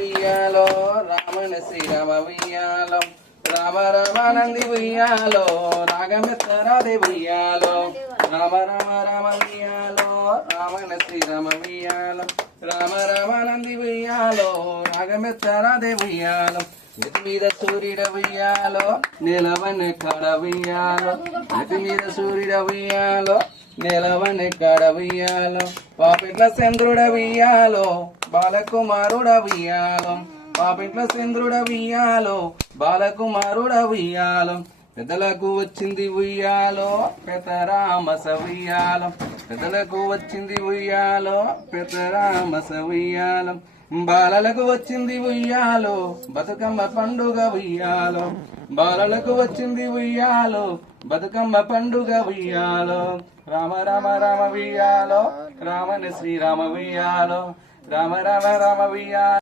ఉయ్యాలో రామన శ్రీరామ ఉయ్యాలో రామ రామానంది ఉయ్యాలో రాగమెత్తరాదే ఉయ్యాలో రామ రామ రామ ఉయ్యాలో రామన శ్రీరామ ఉయ్యాలో రామ రామానంది ఉయ్యాలో రాగమెత్తరాదే ఉయ్యాలో నెత్తి మీద సూర్యుడ ఉయ్యాలో నిలవని కడ ఉయ్యాలో నెత్తి మీద సూర్యుడ ఉయ్యాలో నిలవని కడ ఉయ్యాలో పాపిట్ల చంద్రుడ ఉయ్యాలో బాలకుమారుడ ఉయ్యాలో పాపిట్ల చంద్రుడ ఉయ్యాలో బాలకుమారుడ ఉయ్యాలో పెద్దలకు వచ్చింది ఉయ్యాలో పెద్దరామస ఉయ్యాలో పెద్దలకు వచ్చింది ఉయ్యాలో పెద్దరామస ఉయ్యాలో బాలలకు వచ్చింది ఉయ్యాలో బతుకమ్మ పండుగ ఉయ్యాలో బాలలకు వచ్చింది ఉయ్యాలో బతుకమ్మ పండుగ ఉయ్యాలో రామ రామ రామ ఉయ్యాలో రామని శ్రీరామ ఉయ్యాలో రామ రామ రామ ఉయ్యాలో